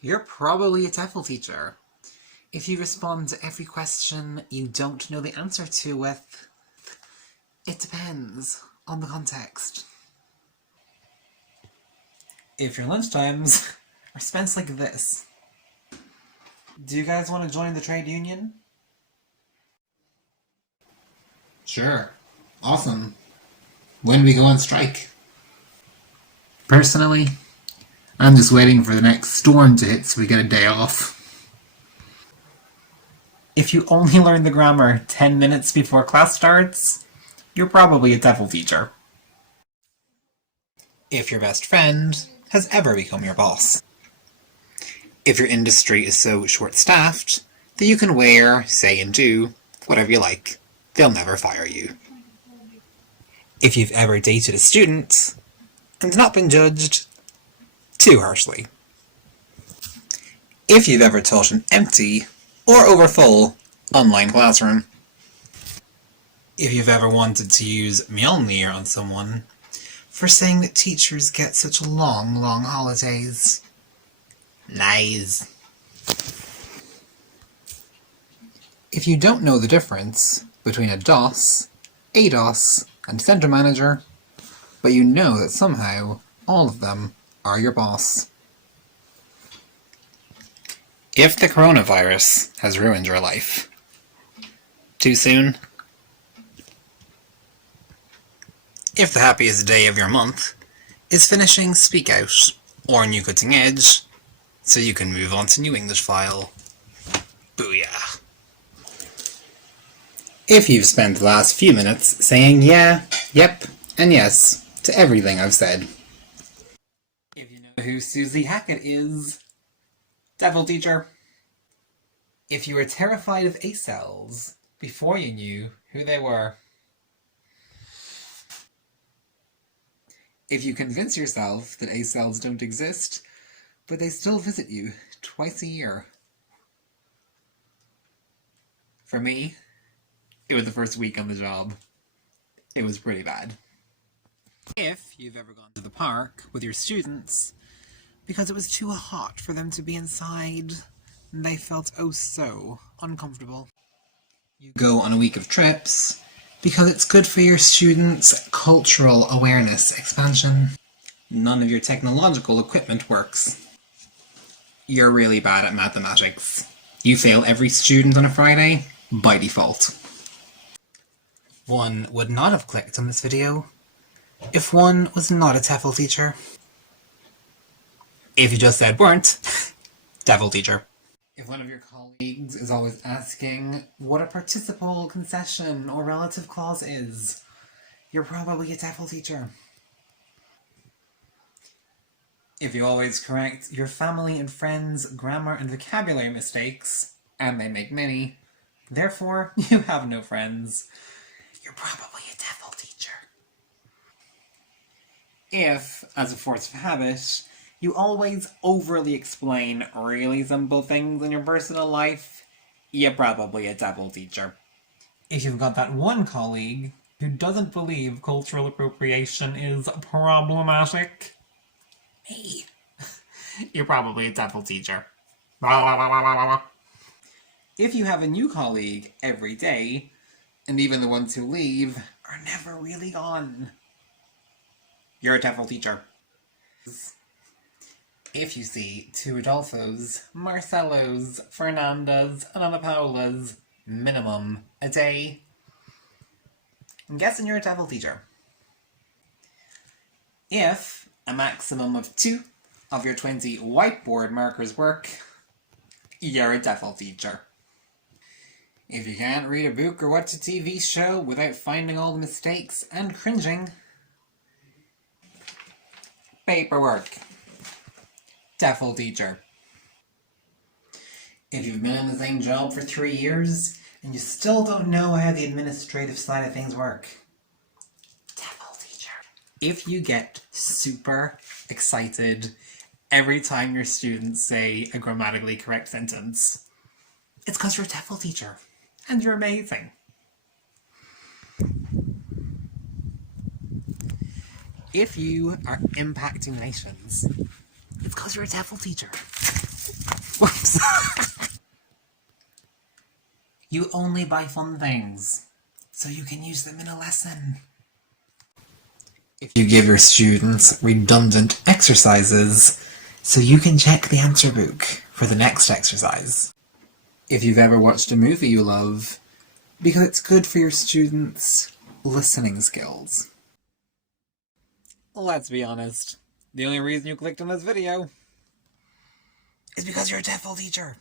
You're probably a Tefl teacher. If you respond to every question you don't know the answer to with, "It depends on the context." If your lunchtimes are spent like this. Do you guys want to join the trade union? Sure. Awesome. When do we go on strike? Personally, I'm just waiting for the next storm to hit so we get a day off. If you only learn the grammar 10 minutes before class starts, you're probably a Tefl teacher. If your best friend has ever become your boss. If your industry is so short-staffed that you can wear, say, and do whatever you like, they'll never fire you. If you've ever dated a student and not been judged too harshly. If you've ever taught an empty or overfull online classroom. If you've ever wanted to use Mjolnir on someone for saying that teachers get such long holidays. Lies. If you don't know the difference between a DOS, ADOS, and Center Manager, but you know that somehow all of them are your boss. If the coronavirus has ruined your life. Too soon? If the happiest day of your month is finishing Speak Out or New Cutting Edge, so you can move on to New English File. Booyah. If you've spent the last few minutes saying yeah, yep, and yes to everything I've said. If you know who Susie Hackett is, Tefl teacher. If you were terrified of A-cells before you knew who they were. If you convince yourself that A-cells don't exist, but they still visit you twice a year. For me, it was the first week on the job. It was pretty bad. If you've ever gone to the park with your students because it was too hot for them to be inside, and they felt oh so uncomfortable. You go on a week of trips because it's good for your students' cultural awareness expansion. None of your technological equipment works. You're really bad at mathematics. You fail every student on a Friday by default. One would not have clicked on this video if one was not a Tefl teacher. If you just said weren't, Tefl teacher. If one of your colleagues is always asking what a participle, concession, or relative clause is, you're probably a Tefl teacher. If you always correct your family and friends' grammar and vocabulary mistakes, and they make many, therefore you have no friends, you're probably a Tefl teacher. If, as a force of habit, you always overly explain really simple things in your personal life, you're probably a Tefl teacher. If you've got that one colleague who doesn't believe cultural appropriation is problematic, me, you're probably a Tefl teacher. If you have a new colleague every day, and even the ones who leave are never really gone, you're a Tefl teacher. If you see 2 Adolfos, Marcelos, Fernandas, and Ana Paulas minimum a day, I'm guessing you're a Tefl teacher. If a maximum of 2 of your 20 whiteboard markers work, you're a Tefl teacher. If you can't read a book or watch a TV show without finding all the mistakes and cringing, paperwork. Tefl teacher. If you've been in the same job for 3 years and you still don't know how the administrative side of things work, Tefl teacher. If you get super excited every time your students say a grammatically correct sentence, it's because you're a Tefl teacher and you're amazing. If you are impacting nations, it's because you're a Tefl teacher. Whoops. You only buy fun things, so you can use them in a lesson. If you give your students redundant exercises, so you can check the answer book for the next exercise. If you've ever watched a movie you love, because it's good for your students' listening skills. Let's be honest, the only reason you clicked on this video is because you're a Tefl teacher.